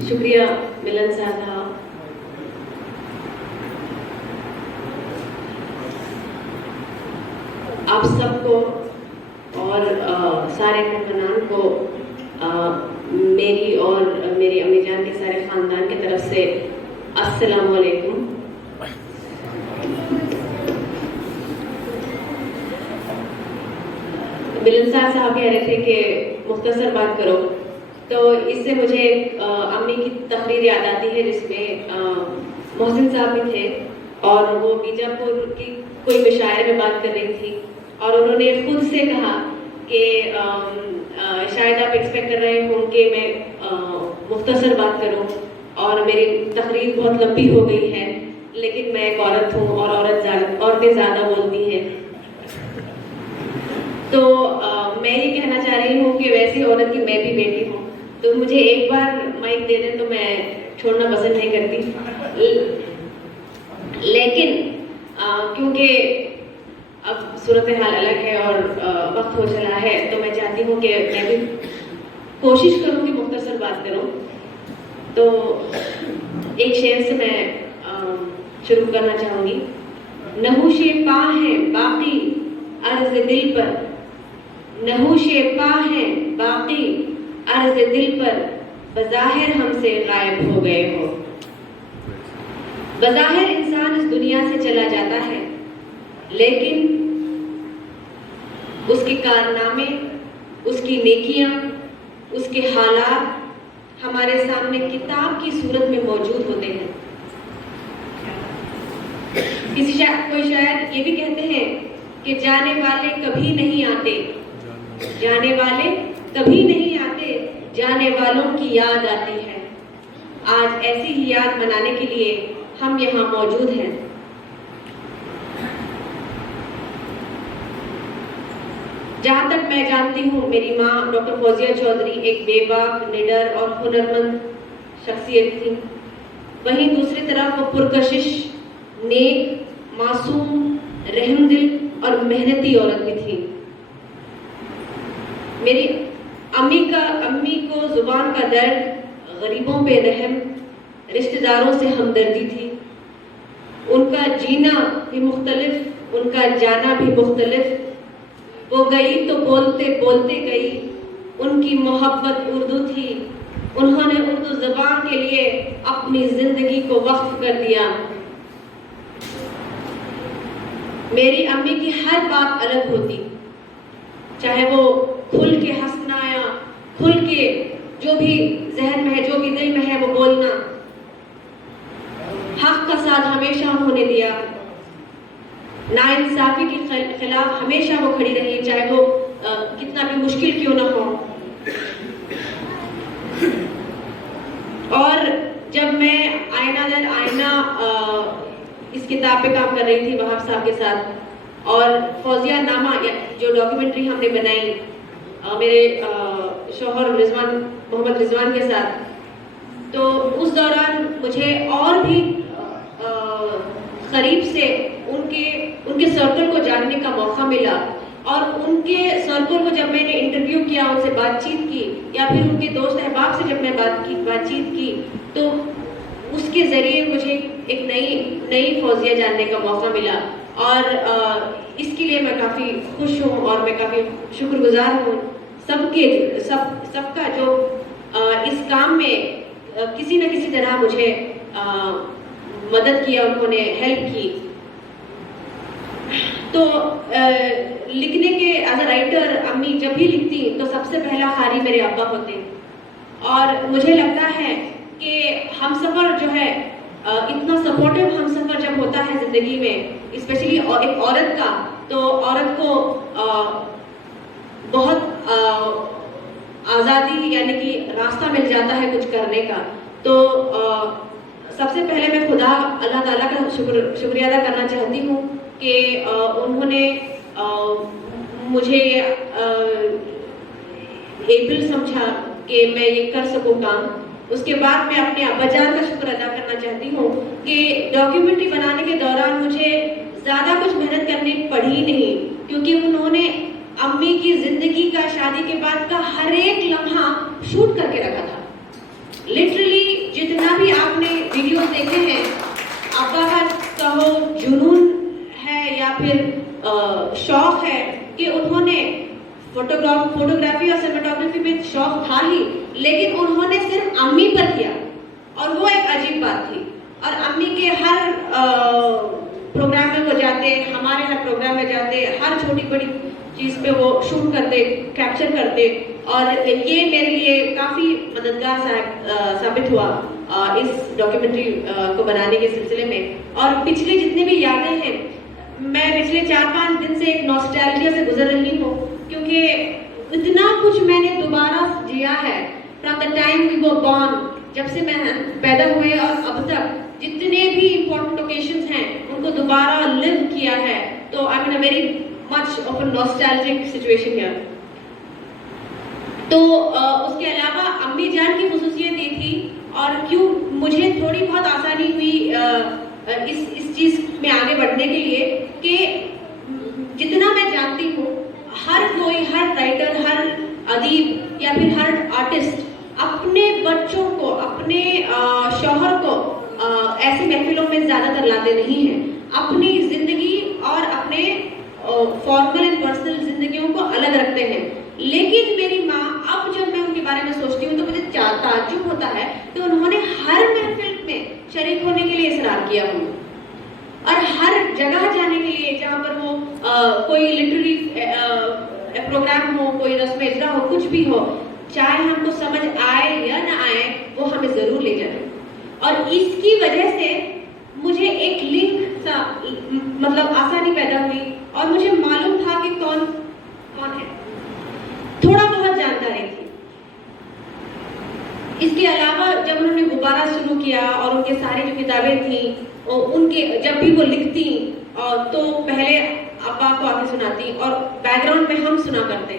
शुक्रिया मिलन साहब। आप सबको और सारे मेहमानान को मेरी और मेरी अम्मी जान के सारे ख़ानदान की तरफ से अस्सलाम वालेकुम। मिलन साहब कह रहे थे कि मुख्तसर बात करो, तो इससे मुझे अम्मी की तकरीर याद आती है जिसमें मोहसिन साहब भी थे और वो बीजापुर की कोई मुशायरे में बात कर रही थी और उन्होंने खुद से कहा कि शायद आप एक्सपेक्ट कर रहे हों कि मैं मुख्तसर बात करूं और मेरी तकरीर बहुत लंबी हो गई है, लेकिन मैं एक औरत हूं और औरतें ज़्यादा बोलती हैं। तो मैं ये कहना चाह रही हूँ कि वैसी औरत की मैं भी बेटी हूँ, तो मुझे एक बार माइक दे दें तो मैं छोड़ना पसंद नहीं करती। लेकिन क्योंकि अब सूरत हाल अलग है और वक्त हो चला है, तो मैं चाहती हूँ कि मैं भी कोशिश करूँ कि मुख्तसर बात करूँ। तो एक शेर से मैं शुरू करना चाहूँगी। नहूशे पा है बाकी अर्ज दिल पर, नहूशे पा है बाकी अर्ज दिल पर, बज़ाहिर हमसे गायब हो गए हो। बज़ाहिर इंसान इस दुनिया से चला जाता है, लेकिन उसके कारनामे, उसकी नेकियां, उसके हालात हमारे सामने किताब की सूरत में मौजूद होते हैं। कोई शायद ये भी कहते हैं कि जाने वाले कभी नहीं आते, जाने वाले कभी नहीं आते, जाने वालों की याद आती है। आज ऐसी ही याद मनाने के लिए हम यहाँ मौजूद हैं। जहाँ तक मैं जानती हूँ, मेरी माँ डॉक्टर फौजिया चौधरी एक बेबाक, निडर और हुनरमंद शख्सियत थी। वहीं दूसरी तरफ वो पुरकशिश, नेक, मासूम, रहमदिल और मेहनती औरत भी थी। मेरी अम्मी को जुबान का दर्द, गरीबों पे रहम, रिश्तेदारों से हमदर्दी थी। उनका जीना भी मुख्तलिफ, उनका जाना भी मुख्तलिफ। वो गई तो बोलते बोलते गई, उनकी मोहब्बत उर्दू थी। उन्होंने उर्दू ज़बान के लिए अपनी जिंदगी को वक्फ कर दिया। मेरी अम्मी की हर बात अलग होती, चाहे वो खुल के हंसना या खुल के जो भी जहन में है, जो भी दिल में है वो बोलना। हक का साथ हमेशा उन्होंने दिया। नाइंसाफी के खिलाफ हमेशा वो खड़ी रही, चाहे वो कितना भी मुश्किल क्यों ना हो। और जब मैं आईना दर आईना इस किताब पे काम कर रही थी वहाब साहब के साथ, और फौजिया नामा जो डॉक्यूमेंट्री हमने बनाई मेरे शौहर मोहम्मद रिजवान के साथ, तो उस दौरान मुझे और भी करीब से उनके सर्कल को जानने का मौका मिला। और उनके सर्कल को जब मैंने इंटरव्यू किया, उनसे बातचीत की, या फिर उनके दोस्त अहबाब से जब मैं बातचीत की, तो उसके ज़रिए मुझे एक नई फौजिया जानने का मौका मिला। और इसके लिए मैं काफ़ी खुश हूँ और मैं काफ़ी शुक्रगुजार हूँ सबका जो इस काम में किसी न किसी तरह मुझे मदद किया, उन्होंने हेल्प की। तो लिखने के एज अ राइटर अम्मी जब भी लिखती तो सबसे पहला खारी मेरे अब्बा होते। और मुझे लगता है कि हमसफ़र जो है, इतना सपोर्टिव हमसफ़र जब होता है ज़िंदगी में, स्पेशली एक औरत का, तो औरत को बहुत आज़ादी यानी कि रास्ता मिल जाता है कुछ करने का। तो सबसे पहले मैं खुदा अल्लाह ताला का शुक्रिया अदा करना चाहती हूँ कि उन्होंने मुझे एबल समझा कि मैं ये कर सकूँ काम। उसके बाद मैं अपने अब्बाजान का शुक्र अदा करना चाहती हूँ कि डॉक्यूमेंट्री बनाने के दौरान मुझे ज़्यादा कुछ मेहनत करनी पड़ी नहीं, क्योंकि उन्होंने अम्मी की ज़िंदगी का, शादी के बाद का हर एक लम्हा शूट करके रखा था। लिटरली जितना भी आपने वीडियोस देखे हैं, अब्बा का कहो जुनून है या फिर शौक है कि उन्होंने फोटोग्राफी और सिनेमेटोग्राफी में शौक था ही, लेकिन उन्होंने सिर्फ अम्मी पर किया और वो एक अजीब बात थी। और अम्मी के हर प्रोग्राम में वो जाते, हमारे हर प्रोग्राम में जाते, हर छोटी बड़ी चीज पे वो शूट करते, कैप्चर करते, और ये मेरे लिए काफी मददगार साबित हुआ इस डॉक्यूमेंट्री को बनाने के सिलसिले में। और पिछले जितने भी यादें हैं, मैं पिछले 4-5 दिन से एक नॉस्टैल्जिया से गुजर रही हूँ, क्योंकि इतना कुछ मैंने दोबारा जिया है from the time we were born, जब से मैं पैदा हुए और अब तक जितने भी इम्पोर्टेंट ओकेशंस हैं उनको दोबारा लिव किया है। तो I mean a very much of a nostalgic situation here. तो उसके अलावा अम्मी जान की खुसूसियत ये थी, और क्यों मुझे थोड़ी बहुत आसानी हुई इस चीज में आगे बढ़ने के लिए, कि जितना मैं जानती हूँ हर कोई, हर राइटर, हर अदीब या फिर हर आर्टिस्ट अपने बच्चों को, अपने शौहर को ऐसी महफिलों में ज्यादातर लाते नहीं हैं। अपनी जिंदगी और अपने फॉर्मल एंड पर्सनल जिंदगियों को अलग रखते हैं। लेकिन मेरी माँ, अब जब मैं उनके बारे में सोचती हूँ तो मुझे ताज्जुब होता है कि उन्होंने हर महफिल में शरीक होने के लिए इसरार किया हो, और हर जगह जाने के लिए जहाँ पर वो कोई लिटरेरी प्रोग्राम हो, कोई रस्म इजरा हो, कुछ भी हो, चाहे हमको समझ आए या ना आए, वो हमें जरूर ले जाए। और इसकी वजह से मुझे एक लिंक सा, मतलब आसानी पैदा हुई, और मुझे मालूम था कि कौन कौन है, थोड़ा बहुत जानकारी थी। इसके अलावा जब उन्होंने गुब्बारा शुरू किया और उनके सारी जो किताबें थी, उनके जब भी वो लिखती तो पहले अब्बा को आके सुनाती, और बैकग्राउंड में हम सुना करते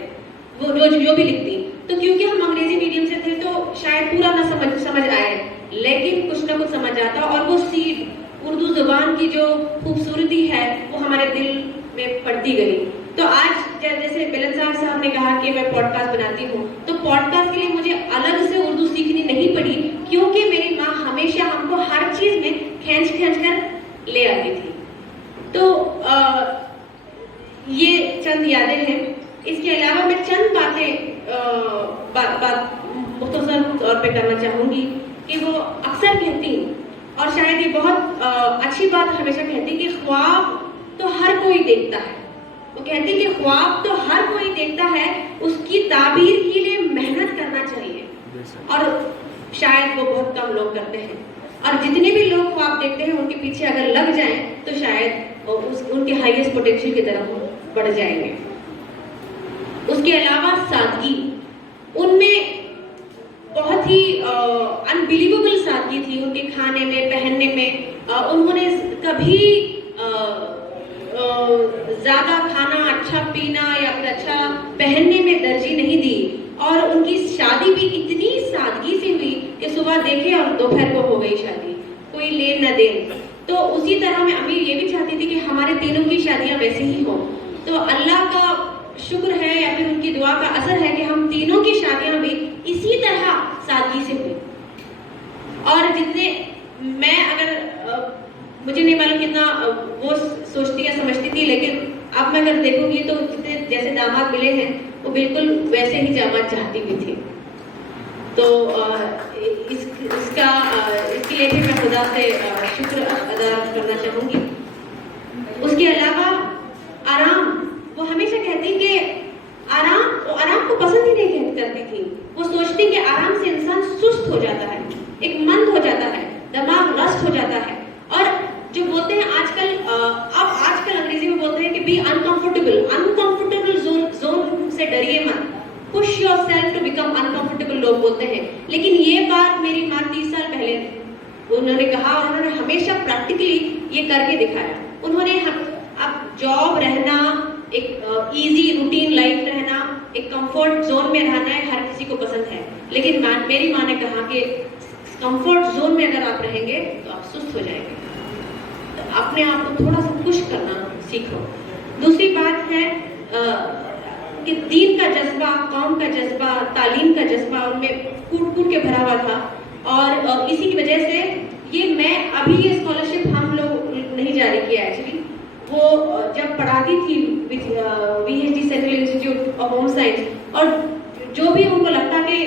वो जो भी लिखती। तो क्योंकि हम अंग्रेजी मीडियम से थे तो शायद पूरा ना समझ आए, लेकिन कुछ ना कुछ समझ आता, और वो सीड उर्दू जुबान की जो खूबसूरती है वो हमारे दिल में पड़ती गई। तो आज जैसे मिलन साहब ने कहा कि मैं पॉडकास्ट बनाती हूँ, तो पॉडकास्ट के लिए मुझे अलग से उर्दू सीखनी नहीं पड़ी, क्योंकि मेरी माँ हमेशा हमको हर चीज में खींच कर ले आती थी। तो ये चंद यादें हैं। इसके अलावा मैं चंद बातें मुख्तसर तौर पे करना चाहूंगी कि वो अक्सर कहती, और शायद ये बहुत अच्छी बात हमेशा कहती, कि ख्वाब तो हर कोई देखता है। वो कहती कि ख्वाब तो हर कोई देखता है, उसकी ताबीर के लिए मेहनत करना चाहिए, और शायद वो बहुत कम लोग करते हैं। और जितने भी लोग ख्वाब देखते हैं उनके पीछे अगर लग जाएं तो शायद उनके हाईएस्ट पोटेंशियल की तरफ बढ़ जाएंगे। उसके अलावा सादगी, उनमें बहुत ही अनबिलीवेबल सादगी थी उनके खाने में, पहनने में। उन्होंने कभी ज्यादा खाना, अच्छा पीना या फिर अच्छा पहनने में तरजीह नहीं दी, और उनकी शादी भी इतनी सादगी से हुई कि सुबह देखे और दोपहर को हो गई शादी, कोई लेन न देन। तो उसी तरह मैं अभी ये भी चाहती थी कि हमारे तीनों की शादियां वैसे ही हो। तो अल्लाह का शुक्र है या फिर उनकी दुआ का असर है कि हम तीनों की शादियां भी इसी तरह सादगी से हुई। और जितने मैं, अगर मुझे नहीं मालूम कितना वो सोचती या समझती थी, लेकिन अब मैं अगर देखूंगी तो जितने जैसे दामाद मिले हैं वो बिल्कुल वैसे ही दामाद चाहती भी थी। तो इसके लिए भी मैं खुदा से शुक्र अदा करना चाहूंगी। उसके अलावा आराम, वो हमेशा कहती कि आराम को पसंद ही नहीं करती थी। वो सोचती कि आराम से इंसान सुस्त हो जाता है, एक मंद हो जाता है, दिमाग रस्ट हो जाता है। और जो बोलते हैं आजकल, अब आजकल अंग्रेजी में बोलते हैं कि बी अनकंफर्टेबल जोन से डरिए मत, push yourself to become uncomfortable, लोग बोलते हैं। लेकिन ये बात मेरी माँ 30 साल पहले उन्होंने कहा, और उन्होंने हमेशा प्रैक्टिकली ये करके दिखाया। उन्होंने अब जॉब रहना, एक इजी रूटीन लाइफ रहना, एक कंफर्ट जोन में रहना है, हर किसी को पसंद है। लेकिन मेरी माँ ने कहा कि कंफर्ट जोन में अगर आप रहेंगे तो आप सुस्त हो जाएंगे, तो अपने आप को थोड़ा सा पुश करना सीखो। दूसरी बात है कि दीन का जज्बा, कौम का जज्बा, तालीम का जज्बा उनमें कूट कूट के भरा हुआ था। और इसी की वजह से ये मैं अभी ये स्कॉलरशिप हम लोग नहीं जारी किया एक्चुअली, वो जब पढ़ाती थी VHD central institute of home science, और जो भी उनको लगता कि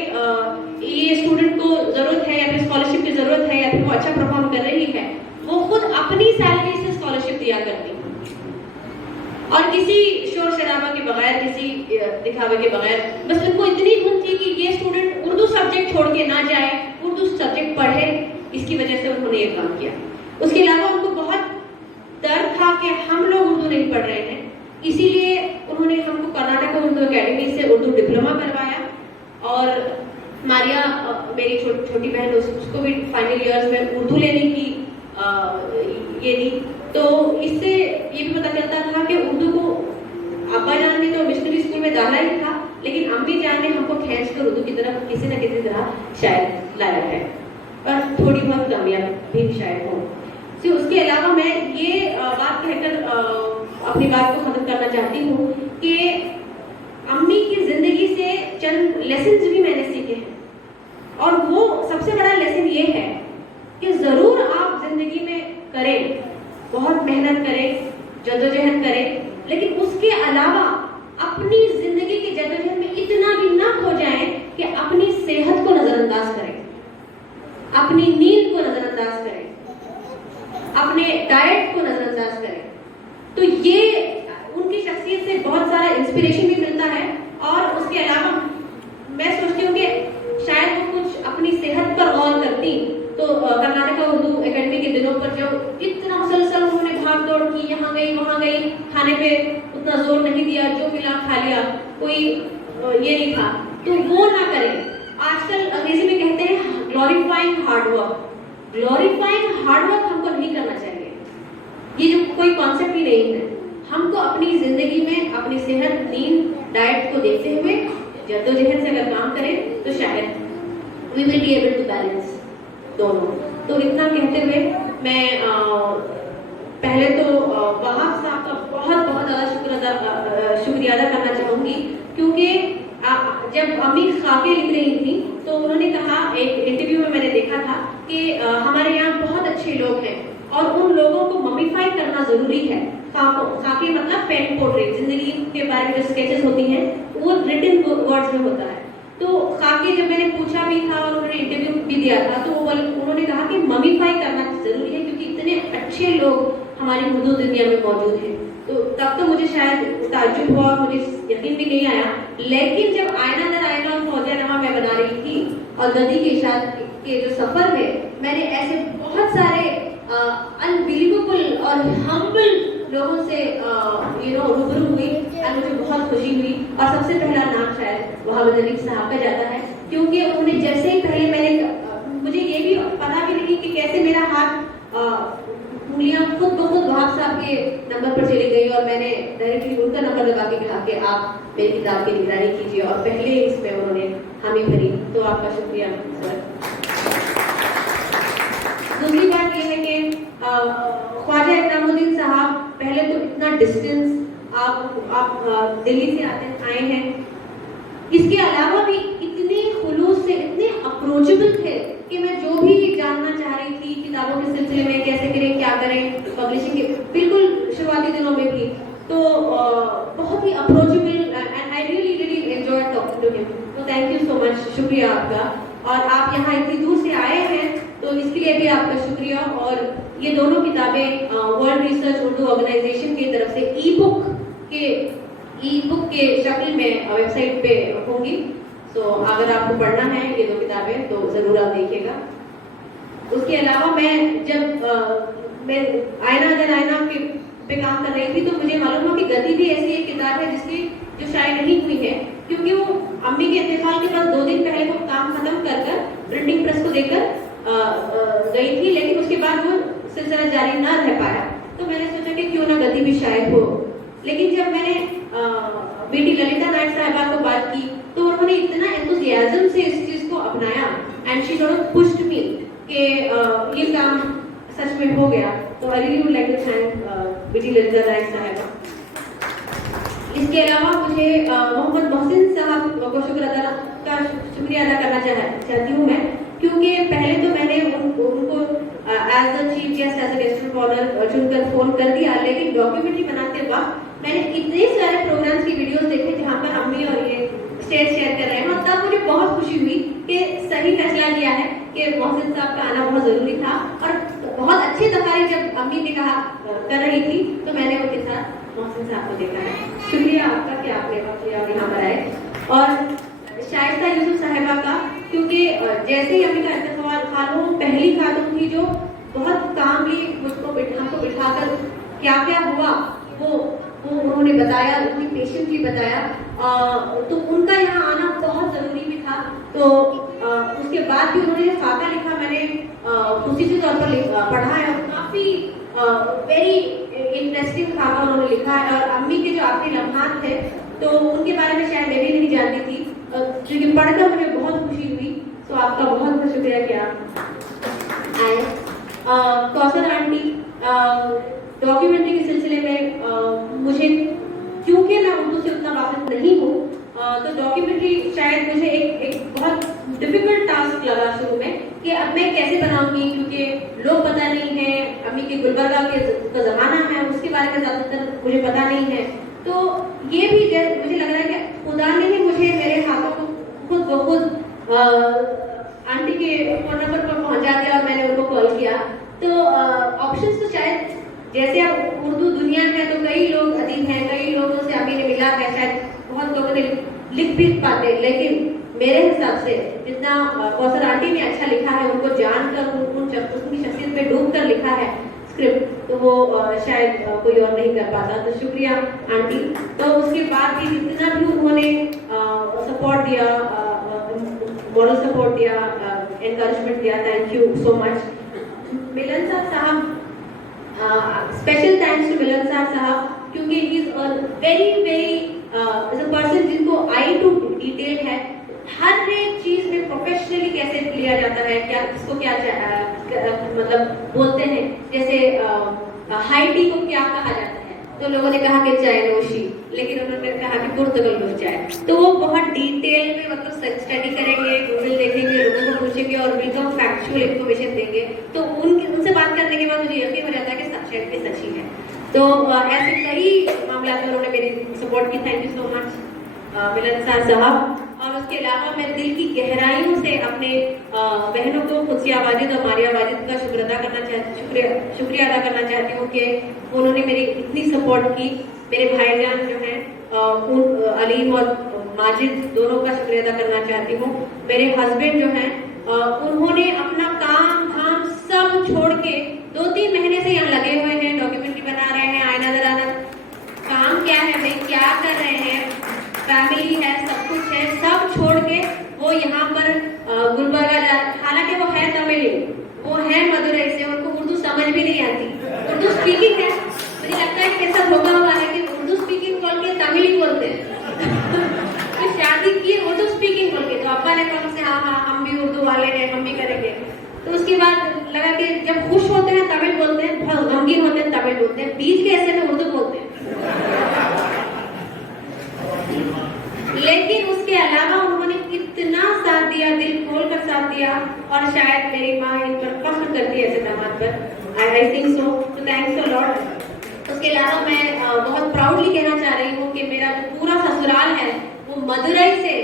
ये स्टूडेंट को ज़रूरत है या फिर स्कॉलरशिप की ज़रूरत है या फिर वो अच्छा परफॉर्म कर रही है, वो खुद अपनी सैलरी से स्कॉलरशिप दिया करती और किसी शोर शराबा के बगैर, किसी दिखावे के बगैर, बस उनको इतनी धुन थी कि ये स्टूडेंट उर्दू सब्जेक्ट छोड़ के ना जाए, उर्दू सब्जेक्ट पढ़े, इसकी वजह से उन्होंने ये काम किया। उसके अलावा उनको बहुत दर्द था कि हम लोग उर्दू नहीं पढ़ रहे हैं, इसीलिए उन्होंने हमको कर्नाटक उर्दू अकेडमी से उर्दू डिप्लोमा करवाया, और मारिया मेरी छोटी बहन, उसको भी फाइनल ईयर्स में उर्दू लेने की ये दी। तो इससे ये भी पता चलता था कि उर्दू को अब्बा जान ने तो मिशनरी स्कूल में डाला ही था, लेकिन अम्मी जान ने हमको खींच कर उर्दू की तरफ किसी न किसी तरह शायद लाया है, और थोड़ी बहुत कमियां भी शायद हो। तो उसके अलावा मैं ये बात कहकर अपनी बात को खत्म करना चाहती हूँ कि अम्मी की जिंदगी से चंद लेसन्स भी मैंने सीखे हैं, और वो सबसे बड़ा लेसन ये है कि जरूर आप जिंदगी में करें, बहुत मेहनत करें, जद्दोजहद करें, लेकिन उसके अलावा अपनी जिंदगी की जद्दोजहद में इतना भी ना खो जाएं कि अपनी सेहत को नजरअंदाज करें, अपनी नींद को नजरअंदाज करें, अपने डाइट को नजरअंदाज करें। तो ये उनकी शख्सियत से बहुत सारा इंस्पिरेशन भी मिलता है, और उसके अलावा मैं सोचती हूँ कि शायद वो कुछ अपनी सेहत पर गौर करती तो कर्नाटक उर्दू एकेडमी के दिनों पर जब इतना मुसलसल उन्होंने भाग दौड़ की, यहाँ गई वहाँ गई, खाने पे उतना जोर नहीं दिया, जो मिला खा लिया, कोई ये नहीं था, तो वो ना करें। आजकल अंग्रेजी में कहते हैं ग्लोरीफाइंग हार्डवर्क, ग्लोरीफाइंग हार्डवर्क हमको नहीं करना चाहिए, ये जो कोई कॉन्सेप्ट ही नहीं है। हमको अपनी जिंदगी में अपनी सेहत, नींद, डाइट को देखते हुए जद्दोजहद से अगर काम करें तो शायद we will be able to balance दोनों। तो इतना कहते हुए मैं पहले तो वहाब साहब का बहुत बहुत ज़्यादा शुक्रिया अदा करना चाहूँगी, क्योंकि जब अम्मी खाके लिख रही थी तो उन्होंने कहा, एक इंटरव्यू में मैंने देखा था कि हमारे यहाँ बहुत अच्छे लोग हैं और उन लोगों को ममीफाई करना ज़रूरी है। खाके मतलब पेन पोर्ट्रेट, जिंदगी के बारे में जो स्केचेस होती हैं वो रिटन वर्ड्स में होता है। तो खाके जब मैंने पूछा भी था और उन्होंने इंटरव्यू भी दिया था, तो उन्होंने कहा कि ममीफाई करना जरूरी है, क्योंकि इतने अच्छे लोग हमारी उर्दू दुनिया में मौजूद हैं। तो तब तो मुझे शायद ताज्जुब हुआ और मुझे यकीन भी नहीं आया, लेकिन जब आयना दर आयना और फौजिया नमा मैं बना रही थी और गद्दी के इशाद के जो सफर है, मैंने ऐसे बहुत सारे अनबिलीवेबल और हम्बल लोगों से रूबरू हुई और मुझे बहुत खुशी हुई। और सबसे पहला नाम शायद वहाब अली साहब का जाता है, क्योंकि उन्होंने जैसे ही पहले मुझे ये भी पता भी नहीं कि कैसे मेरा हाथ उंगलियां खुद ब खुद वहाब साहब के नंबर पर चली गई, और मैंने डायरेक्टली उनका नंबर लगा के कहा कि आप मेरी किताब की निगरानी कीजिए, और पहले इसमें उन्होंने हामी भरी। तो आपका शुक्रिया सर। दूसरी बात यह है कि ख्वाजा इनामुद्दीन साहब, पहले तो इतना डिस्टेंस आप दिल्ली से आए हैं, इसके अलावा भी इतने खुलूस से, इतने अप्रोचेबल थे कि मैं जो भी जानना चाह रही थी किताबों के सिलसिले में, कैसे करें, क्या करें, पब्लिशिंग के बिल्कुल शुरुआती दिनों में भी, तो बहुत ही approachable, and I really enjoyed talking to him. तो थैंक यू सो मच, शुक्रिया आपका। और आप यहाँ इतनी दूर से आए हैं तो इसके लिए भी आपका शुक्रिया। और ये दोनों किताबें वर्ल्ड रिसर्च उर्दू ऑर्गेनाइजेशन की तरफ से ई बुक के शक्ल में वेबसाइट पे होंगी। तो अगर आपको पढ़ना है ये दो किताबें तो जरूर आप देखिएगा। उसके अलावा मैं आयना दर आयना पे काम कर रही थी, तो मुझे मालूम हुआ कि गद्दी भी ऐसी एक किताब है जिसकी जो शायद नहीं हुई है, क्योंकि वो अम्मी के इंतकाल के बाद 2 दिन पहले वो काम खत्म कर प्रिंटिंग प्रेस को देकर गई थी, लेकिन उसके बाद वो सिलसिला जारी ना रह पाया। तो मैंने सोचा कि क्यों ना गद्दी भी शायद हो। लेकिन जब मैंने बेटी ललिता नायक साहिबा को बात की तो उन्होंने इतना एंथुसियाज्म से इस चीज को अपनाया, and she sort of pushed me कि ये काम सच में हो गया। तो I really would like to thank बेटी ललिता नायक साहिबा। इसके अलावा मुझे मोहम्मद मोहसिन साहब को शुक्रिया अदा करना चाहती हूँ मैं, क्योंकि पहले तो मैंने उनको as the chief guest, as a guest of honour चुनकर फोन कर दिया, लेकिन डॉक्यूमेंट्री बनाते वक्त मैंने इतने सारे प्रोग्राम्स की वीडियोस देखे जहाँ पर अम्मी और ये स्टेज शेयर कर रहे हैं, और तब मुझे बहुत खुशी हुई कि सही फैसला लिया है कि मोहसिन साहब का आना बहुत जरूरी था। और बहुत अच्छी तकारीर जब अम्मी ने कहा कर रही थी तो मैंने उनके साथ मोहसिन साहब को देखा है। शुक्रिया आपका कि आपने वक्त लिया और यहाँ पर आए। और शाइस्ता यूसुफ साहिबा का, क्योंकि जैसे ही अम्मी का इंतकाल खानों पहली खातून थी जो बहुत कामली हमको बिठाकर क्या क्या हुआ वो उन्होंने बताया, उन्होंने पेशेंटली बताया। तो उनका यहाँ आना बहुत जरूरी भी था। तो उसके बाद भी उन्होंने जो खाका लिखा मैंने खुशी तौर पर पढ़ा है, और काफी वेरी इंटरेस्टिंग खाका उन्होंने लिखा है। और अम्मी के जो आखिरी लम्हात थे तो उनके बारे में शायद मैं भी नहीं जानती थी, क्योंकि पढ़कर मुझे बहुत खुशी हुई। तो आपका बहुत बहुत शुक्रिया कि आप आए। कौसर आंटी, डॉक्यूमेंट्री के सिलसिले में मुझे, क्योंकि मैं उर्दू से उतना वाकिफ नहीं हूँ, तो डॉक्यूमेंट्री शायद मुझे एक बहुत डिफिकल्ट टास्क लगा शुरू में कि अब मैं कैसे बनाऊंगी, क्योंकि लोग पता नहीं है, अम्मी के गुलबर्गा का जमाना है उसके बारे में ज्यादातर मुझे पता नहीं है। तो ये भी मुझे लग रहा है कि खुदा ने ही मुझे मेरे हाथों को खुद ब खुद आंटी के फोन नंबर पर पहुंचा दिया और मैंने उनको कॉल किया। तो ऑप्शंस तो शायद जैसे अब उर्दू दुनिया है तो कई लोग अदीब हैं, कई लोगों से अभी ने मिला है, शायद बहुत लोगों ने लिख भी पाते, लेकिन मेरे हिसाब से जितना कौसर आंटी ने अच्छा लिखा है, उनको जानकर उनकी शख्सियत में डूब कर लिखा है स्क्रिप्ट, तो वो शायद कोई और नहीं कर पाता। तो शुक्रिया आंटी। तो उसके बाद भी जितना भी उन्होंने सपोर्ट दिया, मॉरल सपोर्ट दिया, एनकरेजमेंट दिया, थैंक यू सो मच। मिलन साहब, स्पेशल थैंक्स टू मिलन साहब, क्योंकि he is a very person जिनको आई टू डिटेल है। हर एक चीज में प्रोफेशनली कैसे लिया जाता है, क्या इसको क्या मतलब बोलते हैं, जैसे हाई टी को क्या कहा जाता है, तो लोगों ने कहा कि चाय नोशी, लेकिन उन्होंने कहा कि पुर्तगाल में चाय। तो वो बहुत डिटेल में मतलब स्टडी करेंगे, गूगल देखेंगे, लोगों को पूछेंगे और बिल्कुल फैक्चुअल इन्फॉर्मेशन देंगे। तो उनसे बात करने के बाद मुझे यकीन हो जाता है कि शायद ये सच ही है। तो ऐसे कई मामला में उन्होंने मेरी सपोर्ट की, थैंक यू सो मच मिलन साहब। और उसके अलावा मैं दिल की गहराइयों से अपने बहनों को खुशिया वाजिद और मारिया वाजिद का शुक्रिया अदा करना चाहती हूँ कि उन्होंने मेरी इतनी सपोर्ट की। मेरे भाईजान जो हैं अलीम और माजिद, दोनों का शुक्रिया अदा करना चाहती हूँ। मेरे हस्बैंड जो हैं उन्होंने अपना काम धाम सब छोड़ के 2-3 महीने से यहाँ लगे हुए हैं, डॉक्यूमेंट्री बना रहे हैं, आईना दराना काम क्या है भाई, क्या कर रहे हैं, फैमिली है, सब कुछ है, सब छोड़ के वो यहाँ पर गुलबर्गा जा, हालांकि वो है तमिल, वो है मदुरई से, उनको उर्दू समझ भी नहीं आती, उर्दू स्पीकिंग है। मुझे लगता है कैसा धोखा हुआ है कि उर्दू स्पीकिंग बोल के तमिल ही बोलते हैं। तो शादी की उर्दू स्पीकिंग बोल के, तो अब्बा ने कहा से हाँ हम भी उर्दू वाले हैं, हम भी करेंगे। तो उसके बाद लगा कि जब खुश होते हैं तमिल बोलते हैं, बहुत गमगीन होते हैं तमिल बोलते हैं, बीच के ऐसे में उर्दू बोलते हैं। लेकिन उसके अलावा उन्होंने इतना साथ दिया, दिल खोल कर साथ दिया, और शायद मेरी माँ इन पर फख्र करती है ऐसे दामाद पर। आई थिंक सो, तो थैंक्स अ लॉट। उसके अलावा मैं बहुत प्राउडली कहना चाह रही हूँ कि मेरा जो पूरा ससुराल है वो मदुरई से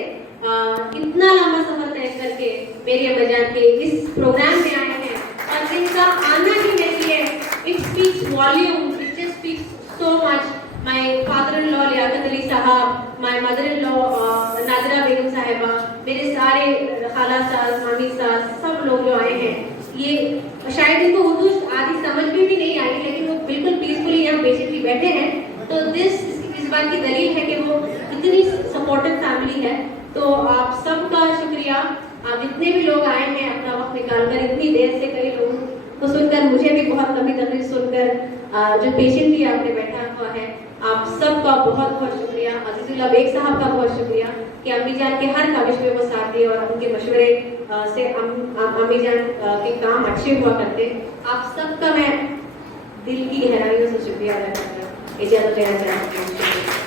इतना लंबा सफर तय करके मेरी अम्माजान के इस प्रोग्राम में आए हैं, और इनका आना ही मेरे लिए it speaks volume, it just speaks so much. My father-in-law Liyaqat Ali Sahab, my mother-in-law Nadira बेगम साहिबा, मेरे सारे खाला सास, मामी सास, सब लोग जो आए हैं, ये शायद इनको उर्दू आदि समझ में भी नहीं आई, लेकिन वो बिल्कुल पीसफुली यहाँ पेशेंटली बैठे हैं। तो इस बात की दलील है कि वो इतनी सपोर्टिव फैमिली है। तो आप सबका शुक्रिया, आप जितने भी लोग आए हैं अपना वक्त निकालकर इतनी देर से, कई लोगों को सुनकर मुझे भी बहुत लंबी तकलीफ सुनकर जो पेशेंटली आपने बैठा हुआ है, आप सबका बहुत बहुत शुक्रिया। अजीजुल्लाह बेग साहब का बहुत शुक्रिया कि अम्मी जान के हर काविश में वो साथ दिए और उनके मशवरे से अम्मी जान के काम अच्छे हुआ करते। आप सबका मैं दिल की गहराइयों से शुक्रिया अदा करता हूँ। इजाजत लेना चाहती हूँ।